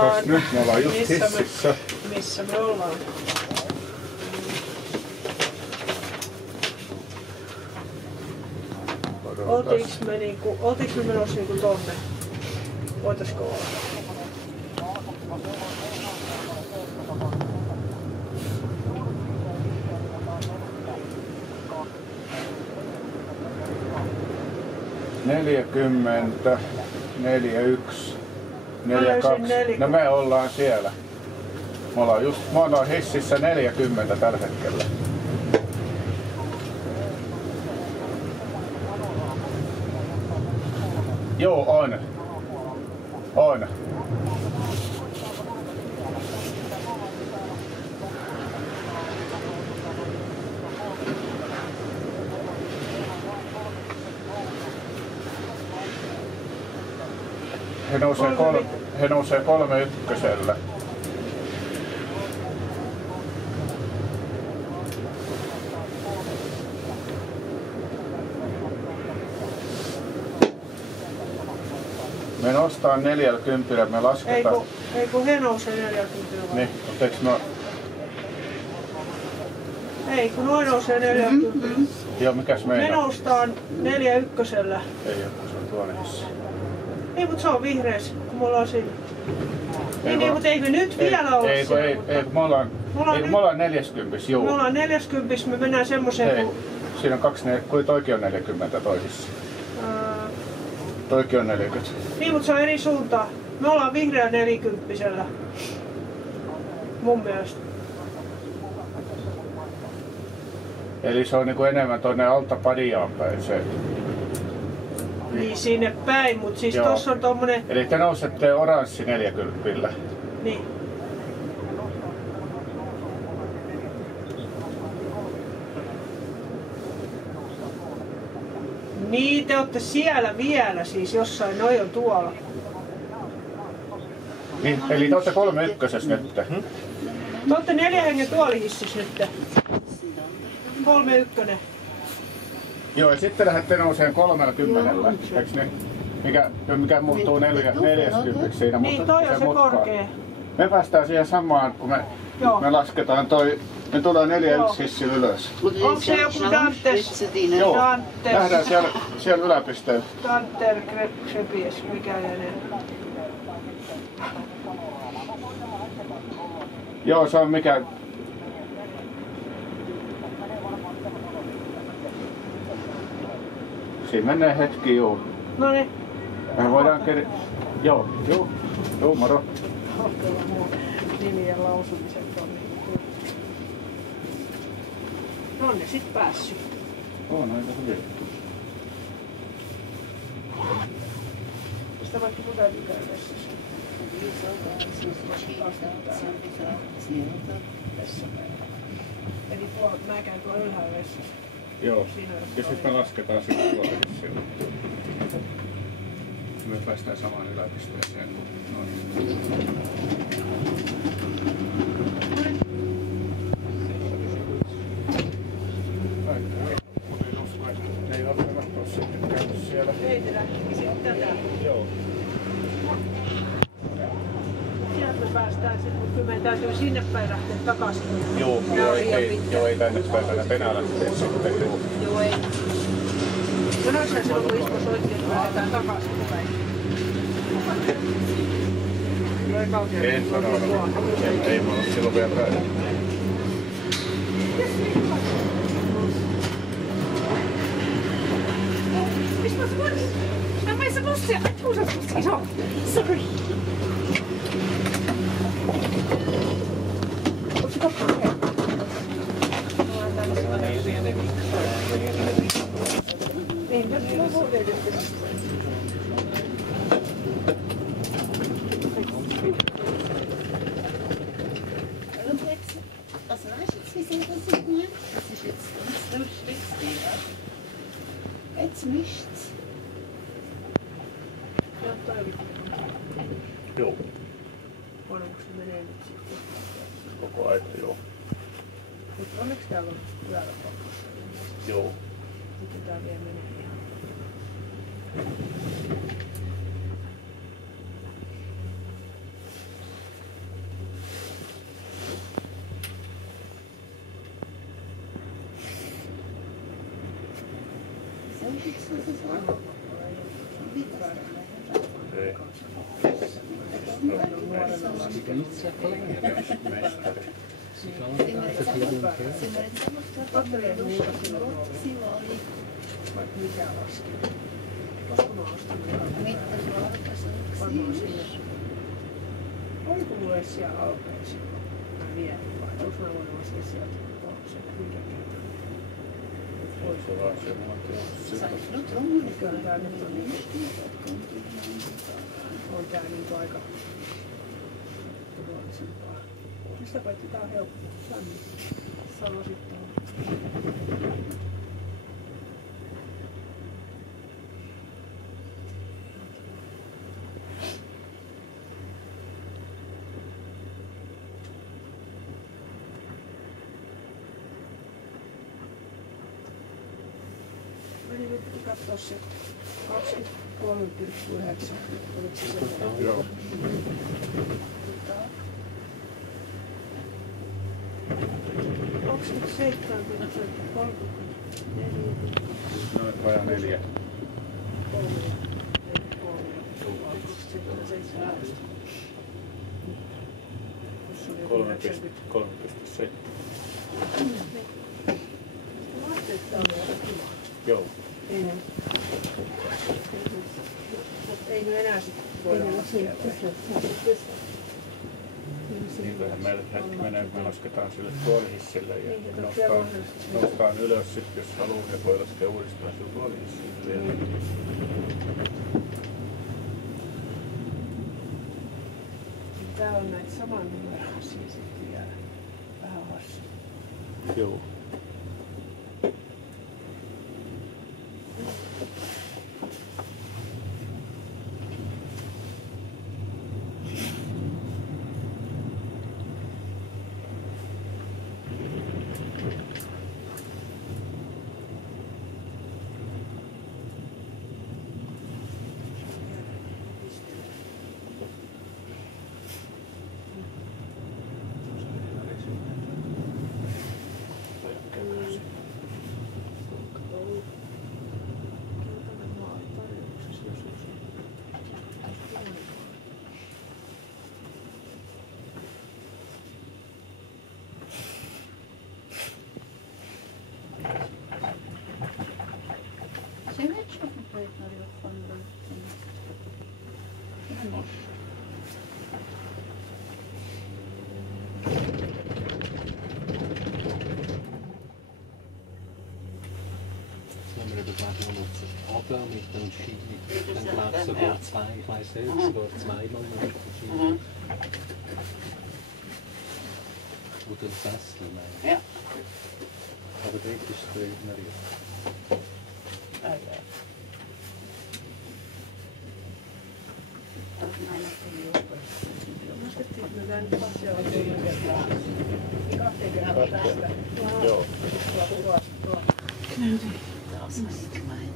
Kas nyt me ollaan just hississä. Missä me ollaan? Oltiinko me menossa niinku tonne? Voitaisko olla? Neljäkymmentä, 41, 42. No me ollaan siellä. Me ollaan hississä 40 tällä hetkellä. Joo, on. On. He nousee 31. Me nostaa 40, me lasketaan. Ei kun he nousee 40 vai? Niin, mutta eikö no... Ei kun noin nousee 40. Joo, mikäs meidän? Me noustaan 41. Ei oo, kun se on tuonne hissiin. Ei, mutta se on vihreässä, kun me ollaan siinä. Niin, mutta eikö nyt vielä ole ei, me ollaan 40, juu. Me ollaan 40, me mennään semmoseen kun... Siinä on kun toikin on 40 toisissa. Toikin on 40. Niin, mutta se on eri suuntaan. Me ollaan vihreä 40. Mun mielestä. Eli se on niinku enemmän tonne alta Padiaan päin se. Niin sinne päin, mutta siis joo. Tossa on tommonen... Eli te nousette oranssi 40. Niin. Niin, te ootte siellä vielä siis jossain, noi on tuolla. Niin, eli te ootte 31 nyt. Te ootte 4 hengen tuolihississä nyt. 31. Joo, ja sitten lähdette nouseen 30, eiks niin? Mikä muuttuu 40 siinä, niin, mutta toi on se korkea. Me päästään siihen samaan, kun me lasketaan toi, me tullaan 41 hissi ylös. Onko se joku Dantes? Joo, nähdään siellä yläpisteellä. Danter Krepies, mikä ne? Joo, se on mikä... Siinä menee hetki, juu. Noniin. Me voidaan Joo, moro. Nimien lausumiset on no on ne sit päässyt. On aika hyvin. Sitä vaikka mun täytyy käydä vessassa. Eli mä käyn tuolla ylhäällä vessassa. Joo, ja sitten me lasketaan sitten tuolla hissillä. Me päästään samaan yläpisteeseen. Ei välttämättä ole sitten käynyt siellä. Ei te lähtikin sitten tätä. Joo. Sieltä me päästään sitten, mutta kyllä meidän täytyy sinne päin lähteä takaisin. Joo, ei tänne päin enää lähteä sitten. Joo, ei. No noissa silloin kun iskos oikein, että lähdetään takaisin päin. En sanonut. Ei mä ole silloin vielä päällä. Ich muss gut. Dann weißt du, was ja tut, das muss ich auch. Sorry. Was weißt du, wie sieht das aus? Das ist jetzt ganz lustig. Jetzt mischt's. Joo. Onko se menee nyt sitten? Koko aika joo. Mutta onneksi täällä on yöllä pakkasta. Joo. Sitten tää vielä menee ihan. Ei. Mestari. Mikä laski? Oliko mulla edes siellä alpeissa? Mä vierin vai? Onko mä voinut laskea sieltä? Onko se mitenkään? Olisi vaan semmoinen. Kyllä tää nyt on niin. On tää niinku aika turvallisempaa. Mistä paitsi tää on helppo? Lämmin. Saa sitten olla. Meni nyt katsoa se 23,9. Oliko se semmoinen? Joo. 27, 34. Noin vajaa 4. 3,7. Joo. Ei nyt enää sitten voida laskea. Niinpähän meillä hetki menee, kun me lasketaan sille tuolihissille ja nostaan ylös sitten, jos haluaa, ja voi laskea uudestaan sille tuolihissille vielä. Täällä on näitä saman numeraisia sitten vielä vähän hassu. Joo. Ser du ikke noe på når du holder Wenn wir überlegen, wo wir runter mit dem Ski, dann glaube ich sogar zwei, ich weiß nicht, sogar zweimal mit dem Ski. Oder ein Sessel, nein. Ja. Aber dort ist es Rednerin. Ah, ja. Das ist meine Periode. Laskettiin me tän kahteen kolme kertaa. Kahteen kertaa tästä. Joo. Das ist gemeint.